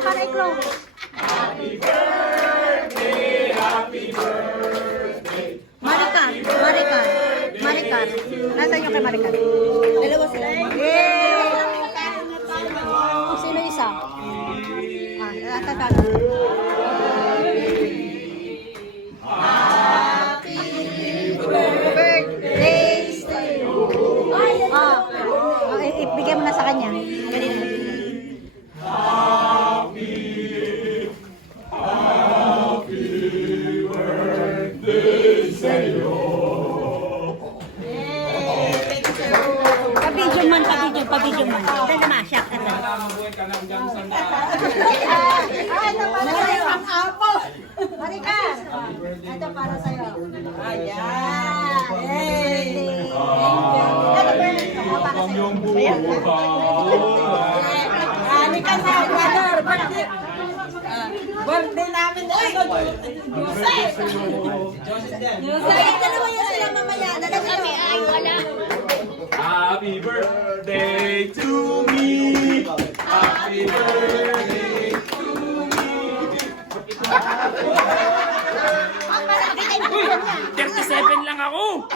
para i-close. Maricar. Nasaan yung kay Maricar? Dalawa sila. Yay! Sino isa? Tatalo. Birthdays to you. Ibigay mo na sa kanya. Ganito. Pabidyo man. Dahil naman, siya ka na. Ang apo. Marika. Ito para sa'yo. Ayan. Yay. Yung Halika sa brother. Birthday namin. Jose. Dalawa yun sila mamaya. Dalawa kami ay wala. Happy birthday to me. Happy birthday to me. Uy, 37 lang ako.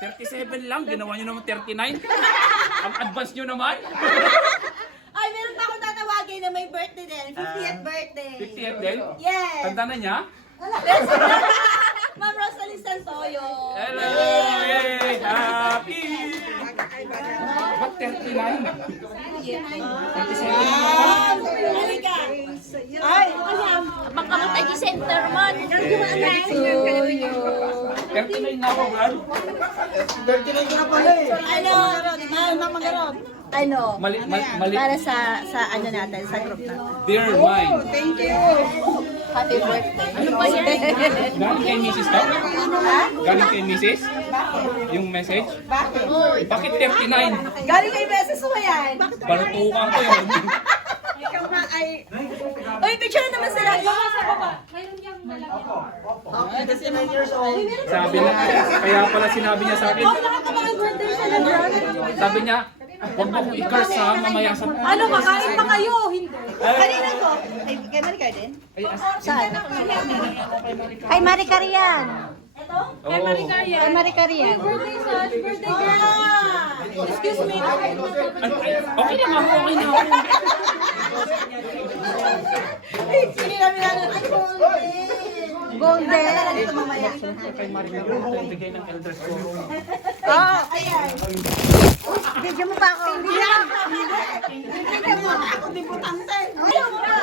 37 lang, ginawa nyo naman 39. Ang advance nyo naman. Ay, meron pa akong tatawagin na may birthday din. 50th birthday. 50th din? Yes. Tanda na niya? Ma'am Rosalie Sansoyo. Hello! Yay! Happy! Ba't 39? 37 lang ako. Halika. Ay, Baka mo tayo center man. 39 na ako, Brad. ano, Mali. para sa ano natin, sa group natin. Dear mine. Thank you. Happy birthday. Ano pa yan? Galing kay Mrs. to? Galing kay Mrs.? Yung message? Bakit 39? Galing kay Beses mo yan. Balutukan ko yun. Ikaw nga ay... Uy, picture na naman sila. Sabi na, kaya pala sinabi niya sa akin, Nakakapag-birthday siya ng sabi niya, huwag mo akong i-curse ha, mamaya sa... Ano, kakain pa kayo? Hindi. Kanina ko. Ay, kay Maricar din? Saan? Kay Maricar yan. Kay Kay Maricar yan. Birthday girl. Excuse me. Okay na ako, okay na ako. Sige namin ano. Ay, Golden. Dito mamaya. Kay Marimar, bigay ng elders ko. Ayan. Video mo pa ako. Hindi mo ako dibutante. Ayaw mo na.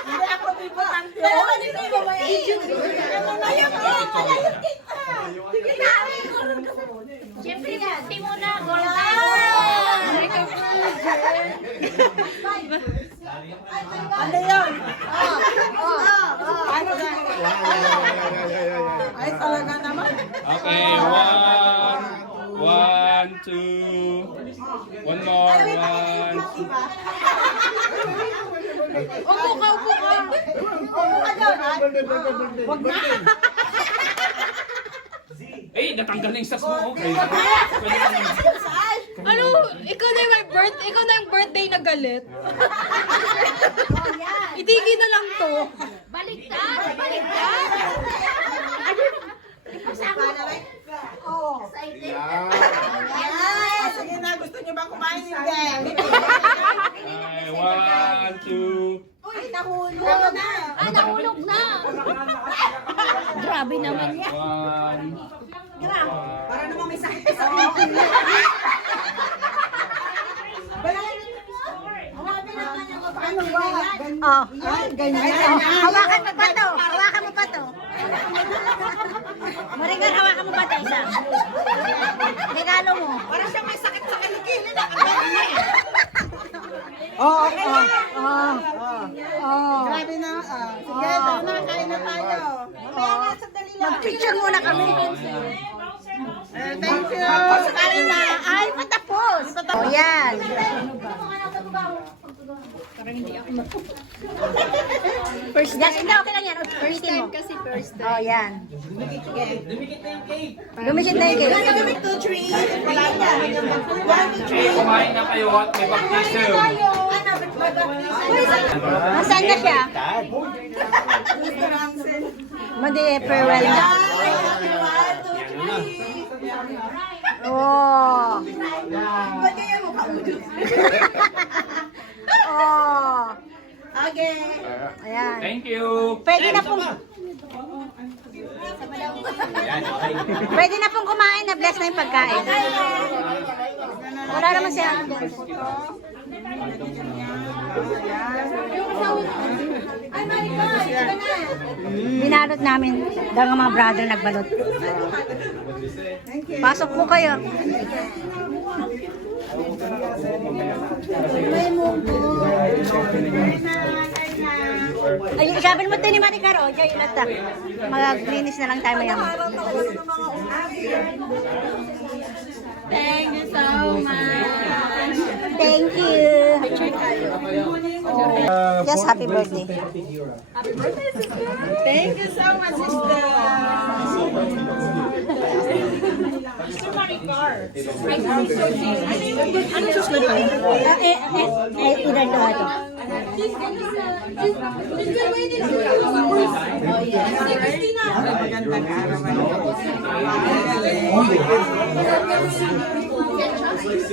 Hindi ako dibutante. Dalawa dito yung mamaya. Ayaw mo. Ayaw kita. Sige na. Siyempre, kasi mo na. Ano yun? Ano na? Ay, talaga naman. Okay, one, two, one more, one. Upo ka, upo ka. Upo ka doon, ha? Wag na. Eh, natanggal na yung stars mo, okay. Pwede ka naman. Saan? Ano? Ikaw na yung ikaw na yung birthday na galit. Itigil na lang to. Baliktad. Oo. Yes! Sige na, gusto niyo ba kumain? Hindi. Okay, one, two. Uy, nahulog na. Nahulog na. Grabe naman yan. One. Para naman may sakit sa ulo. Ano ba? Oh. Ganyan. Hawakan mo pa to. Maricar, hawakan mo pa to isa. Regalo mo. Para siyang may sakit sa kilikili na. Oh. Grabe na. Sige, tara na, kain na tayo. Mamaya na, sandali lang. Mag-picture muna kami. Thank you. Kain na. Ay, patapos. Oh, yan. First time. Hindi, okay lang yan. First time mo. Kasi first Oh, yan. Dumikit na yung cake. 1, 2, 3. Wala na. 1, 2, 3. Kumain na kayo at may baptism. Nasaan na siya? Farewell na. Oh. Ba't kaya mo kaudot? Oh. Okay. Ayan. Thank you. Pwede na pong... Pwede na pong kumain na bless na yung pagkain. Wala naman siya. Binalot namin. Daw ang mga brother nagbalot. Pasok po kayo. Ay, sabi mo ito ni Maricar, o, dyan yung latak. Mag-linis na lang tayo mayaman. Thank you so much. Thank you. Yes, happy birthday. Thank you so much, sister. Ano susunod pa? Ilan to ito?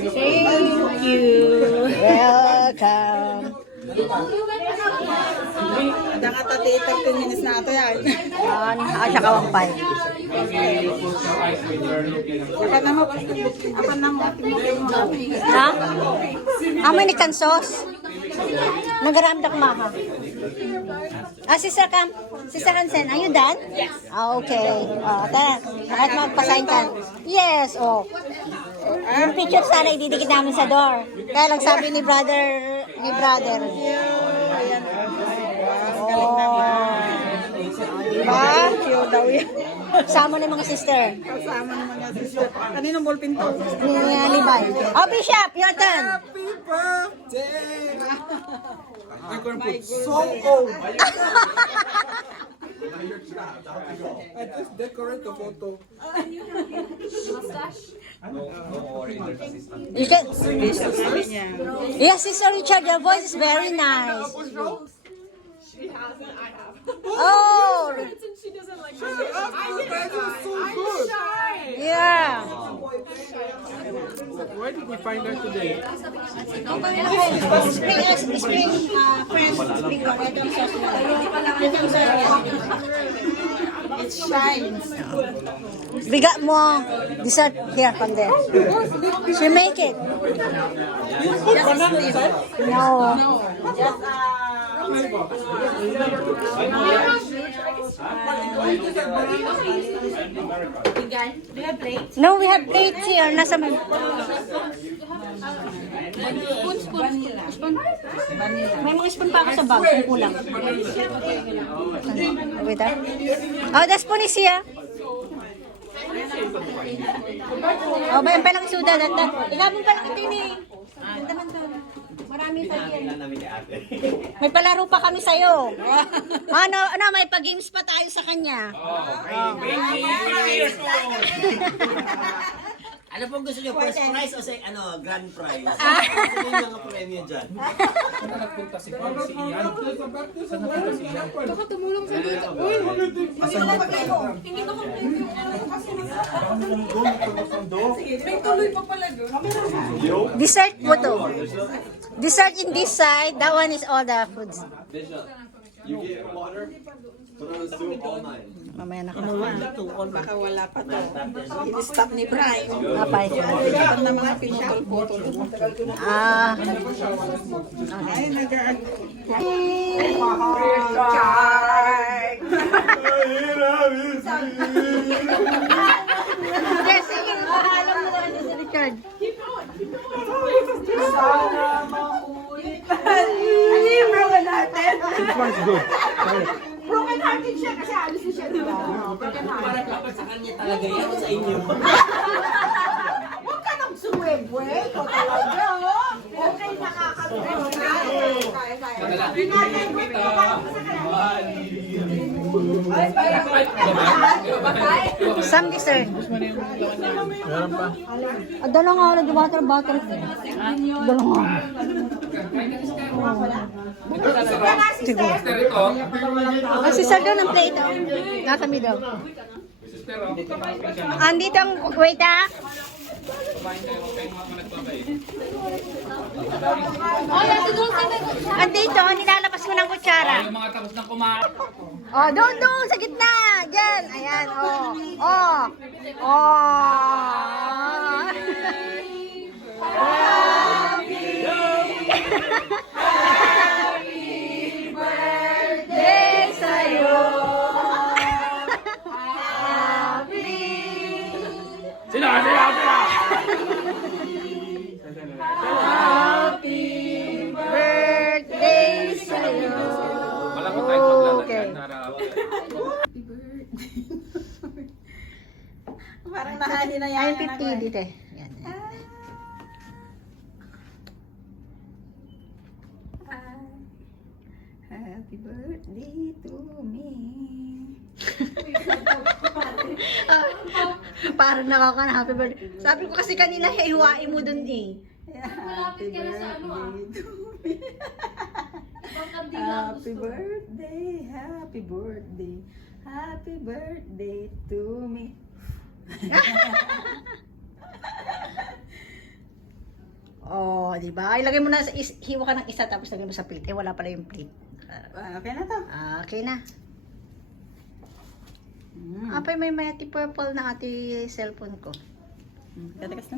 Thank you. Welcome. Nakatati 13 minutes na ito yan. Siya kawampay. Ha? Amoy ni Kansos? Nagaramdak maha. Sister Cam, Sister Hansen, are you done? Yes. Okay. Tara, nakit magpasign ka. Yes, oh. Yung picture sana ididikit namin sa door. Kaya lang sabi ni brother. Diba? Cute daw yan. Sama ng mga sister. Kasama naman yung sister. Kaninong ballpen to? Libay. Oh, Bishop, your turn. Happy birthday! I'm gonna put so old. I just decorate the photo. You can... Yes, Sister Richard, your voice is very nice. Oh, She doesn't like yeah. Where did we find her today? It shines. Bigat mo dessert here from there. She make it. No. Just No, we have plates here. Nasa may mga spoon pa ako sa bag. Kung kulang. Wait, oh, the spoon is here. Oh, may palang suda. Ilabong pa lang ito ni. Marami pa yan. May palaro pa kami sa'yo. Ano, may pag-games pa tayo sa kanya. Ano pong gusto nyo? First prize o grand prize? Ano yung mga premyo dyan? Saan nagpunta si Ian? Saan nagpunta si Ian? Baka tumulong sa dito. Uy! Hindi ko complete yung may tuloy pa pala doon. Dessert po to. Dessert in this side. That one is all the foods. You get water? Put on the soup all night. Mamaya na ka. baka wala pa to. I-stop ni Brian. Napay. Dapat na mga pinutol-putol. Ay, Yes, sige. Alam mo na si Richard. Sana maulit. Ano yung broken hearted? This one's good. Broken hearted siya kasi alis na siya, di ba? Broken hearted. Parang dapat sa kanya talaga yan sa inyo. Huwag ka nang suwebwe. Ikaw talaga, oh. Okay, nakakatuwa. Kaya. Some dessert. Dala nga ulit yung butter. Dala nga. Siguro. Sister, ito. Si Sir doon ang plate. Nasa middle. Sister, oh. Andito ang wait ah. Kumain tayo. Huwag kayong mga nagbabay. Andito, nilalabas ko ng kutsara. Yung mga tapos na kumain. Oh, doon, sa gitna. Diyan. Ayan, oh. Happy birthday sa'yo. Sila! Birthday sa'yo. Wala pa tayong maglalagyan. Okay. Parang nahahinayan Ay, 50 dito eh. Yan. Happy birthday to me. Parang nakaka happy birthday. Sabi ko kasi kanina, hiwain mo dun eh. Happy birthday to me. Happy birthday, happy birthday, happy birthday to me. Oh, di ba? Ilagay mo na sa hiwa ka ng isa tapos lagay mo sa plate. Eh, wala pala yung plate. Okay na to. Okay na. Apay, may Mighty Purple na ati cellphone ko. Katakas na.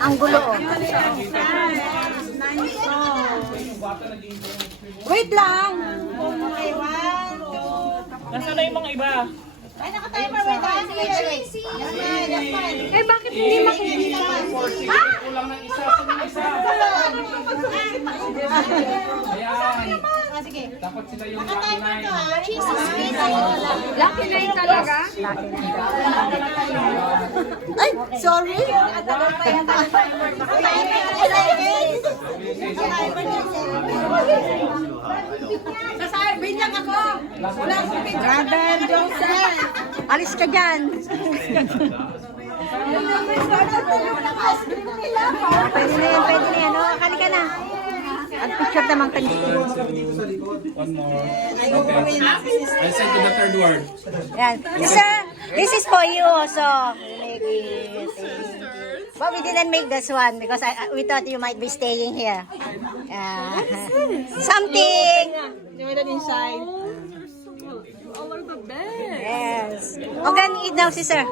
Ang gulo. Oh. Wait lang. Okay, 1, 2. Nasaan na yung mga iba? Ay, nakatimer, wait lang. Eh, bakit hindi makikita? Kulang ng isa. Sino isa? Ayan. Dapat sila yung lucky nine. Lucky na yun talaga. Ay, sorry. Brother Joseph. Alis ka dyan. Pwede na yan. Oh, kali ka na. At picture naman ka dito. One more. Okay. I send to the third word. Yan. Sir, this is for you also. Make it. But we didn't make this one because we thought you might be staying here. Something. Give it inside. All over the bed. Yes. Okay, eat now, sister.